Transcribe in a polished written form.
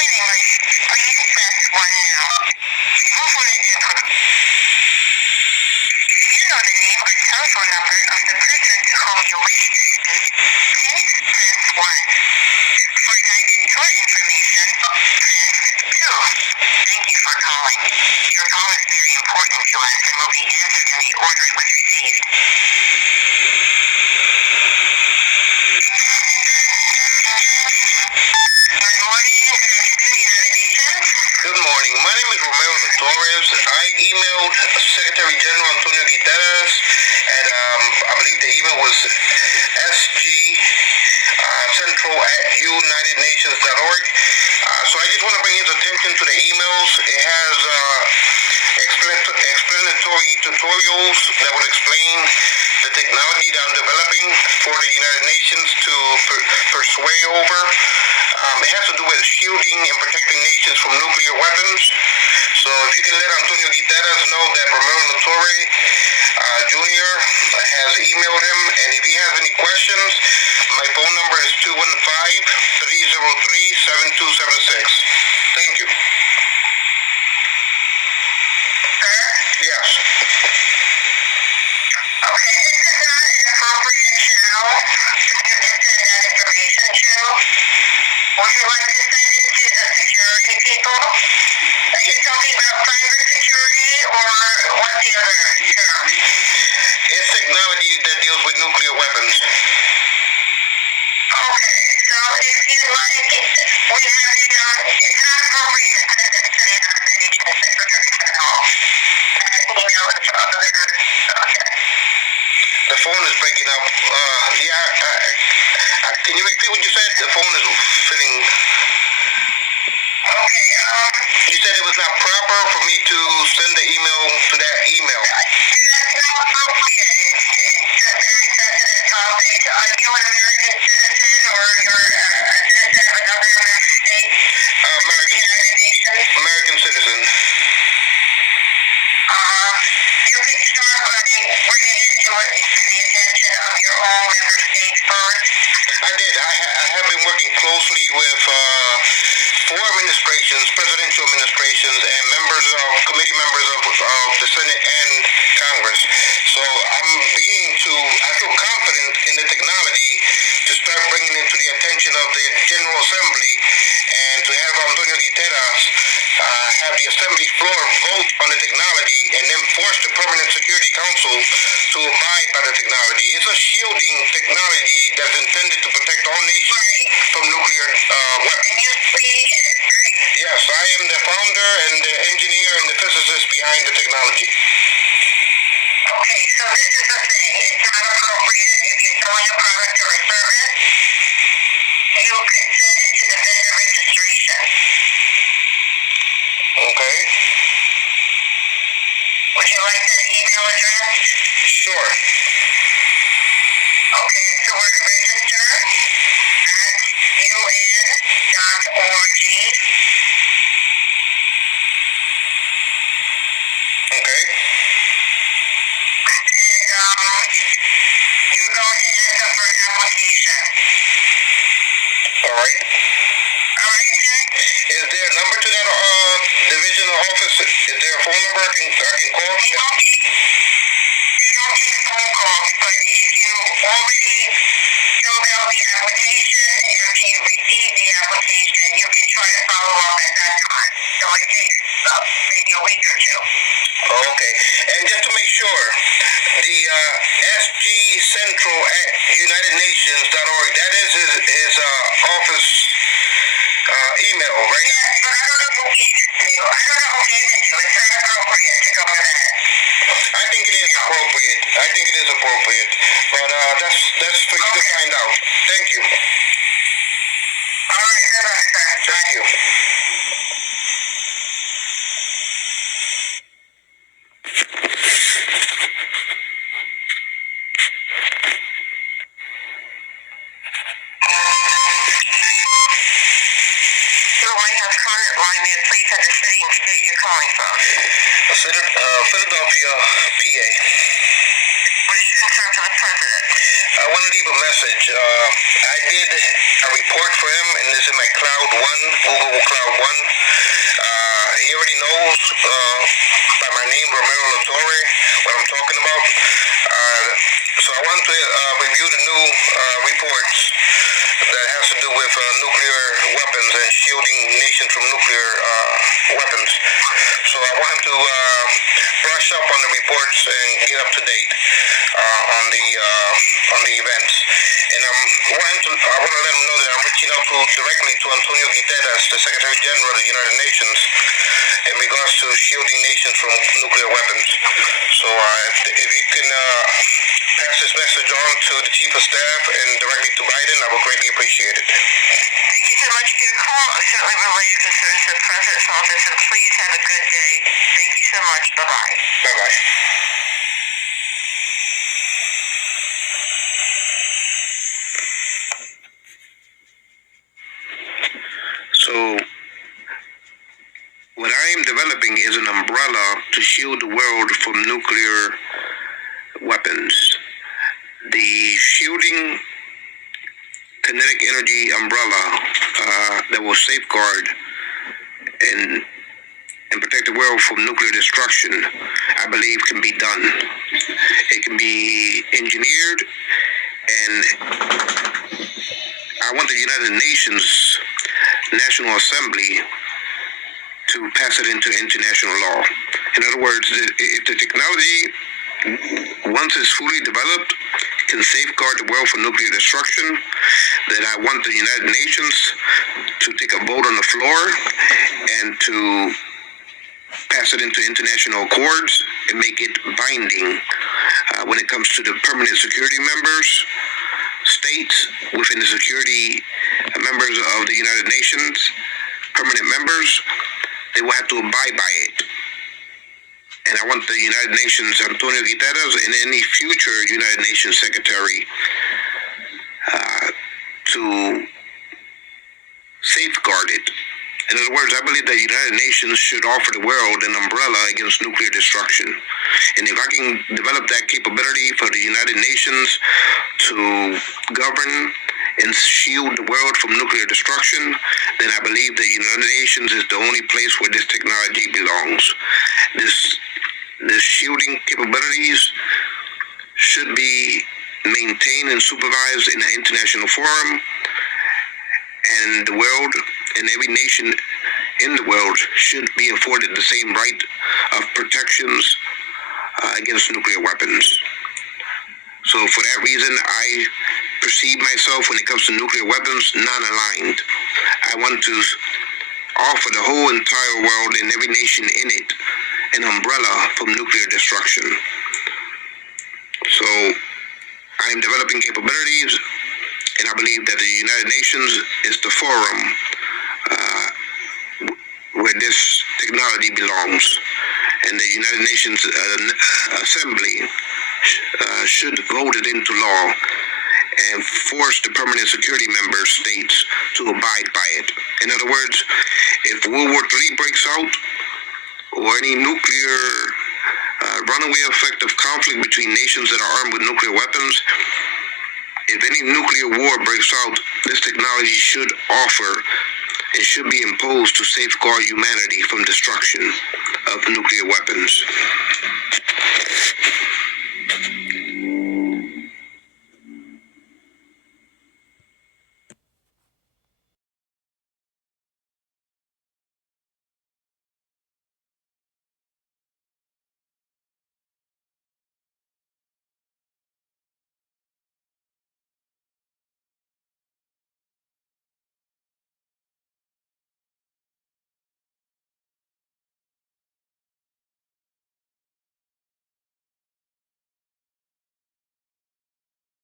in English, please press 1 now. Si vous voulez être... If you know the name or telephone number of the person to whom you wish to speak, please press 1. For guided tour information, press 2. Thank you for calling. Your call is very important to us and will be answered in the order it was received. Good morning, good afternoon, United Nations. Good morning. My name is Romeo Torres. I emailed Secretary General Antonio Guterres at, I believe the email was sg central@unitednations.org. So I just want to bring his attention to the emails. It has explanatory tutorials that would explain the technology that I'm developing for the United Nations to persuade over. It has to do with shielding and protecting nations from nuclear weapons. So if you can let Antonio Guterres know that Romeo Torres Jr. has emailed him, and if he has any questions, my phone number is 215-303-7276. Thank you. Sir? Yes. Okay, this is not an appropriate channel for you to send that information to. Would you like to send it to the security people? Are you talking about cyber security or what's the other term? It's technology that deals with nuclear weapons. Okay, so if you like, we have it's not appropriate to send this to the United Nations Secretary General. Email it to other, okay. The phone is breaking up. Can you repeat what you said? The phone is fitting. Okay, You said it was not proper for me to send the email to that email. that's not appropriate. It's a very sensitive topic. Are you an American citizen or you're a citizen of another member state? United Nations? American citizen. You can start by bringing it to the attention of your own member states first. I did. I have been working closely with four administrations, presidential administrations, and committee members of the Senate and Congress. So I feel confident in the technology to start bringing it to the attention of the General Assembly and to have Antonio Guterres have the Assembly floor vote on the technology and then force the Permanent Security Council to abide by the technology. It's a shielding technology that's intended to protect all nations from nuclear weapons. And you created it, right? Yes, I am the founder and the engineer and the physicist behind the technology. Okay, so this is the thing. It's not appropriate if you're selling a product or a service. You could send it to the vendor registration. Okay? Would you like that email address? Sure. Okay, it's the word register at un.org. Okay? And you're going to ask them for an application. All right. All right, sir? Is there a number to that divisional office? Is there a phone number I can call? They don't take phone calls, but if you already filled out the application, after you receive the application, you can try to follow up at that time. So it takes maybe a week or two. Okay. And just to make sure, the sgcentral@unitednations.org, that is his office email, right? Yes, but I don't know who gave it to you. I don't know who gave it to you. It's not appropriate to go to that. I think it is appropriate. But that's for you to find out. Thank you. All right, good luck, sir. Thank you. The White House comment line, may it please have the city and state you're calling from. Philadelphia, PA. What is your concern for the president? I want to leave a message. I did a report for him, and this is my Cloud One, Google Cloud One. He already knows by my name, Romero Latore, what I'm talking about. So I want to review the new reports that has to do with nuclear weapons and shielding nations from nuclear weapons. So I want him to brush up on the reports and get up to date on the events. And I want to let him know that I'm reaching out directly to Antonio Guterres, the Secretary General of the United Nations, in regards to shielding nations from nuclear weapons. So if you can pass this message on to the Chief of Staff and directly to Biden, I would greatly appreciate it. Thank you so much for your call. I'll certainly relay your concerns to the President's office, and please have a good day. Thank you so much. Bye-bye. Bye-bye. So, what I am developing is an umbrella to shield the world from nuclear weapons. The shielding kinetic energy umbrella that will safeguard and protect the world from nuclear destruction, I believe can be done. It can be engineered, and I want the United Nations National Assembly to pass it into international law. In other words, if the technology, once it's fully developed, can safeguard the world from nuclear destruction, then I want the United Nations to take a vote on the floor and to pass it into international accords and make it binding when it comes to the permanent security members, states within the security members of the United Nations, permanent members. They will have to abide by it. And I want the United Nations, Antonio Guterres, and any future United Nations Secretary to safeguard it. In other words, I believe that the United Nations should offer the world an umbrella against nuclear destruction. And if I can develop that capability for the United Nations to govern and shield the world from nuclear destruction, then I believe the United Nations is the only place where this technology belongs. This shielding capabilities should be maintained and supervised in an international forum, and the world and every nation in the world should be afforded the same right of protections against nuclear weapons. So for that reason, I perceive myself, when it comes to nuclear weapons, non-aligned. I want to offer the whole entire world and every nation in it an umbrella from nuclear destruction. So I am developing capabilities, and I believe that the United Nations is the forum where this technology belongs. And the United Nations Assembly should vote it into law and force the permanent security member states to abide by it. In other words, if World War III breaks out, or any nuclear runaway effect of conflict between nations that are armed with nuclear weapons, if any nuclear war breaks out, this technology should offer and should be imposed to safeguard humanity from destruction of nuclear weapons.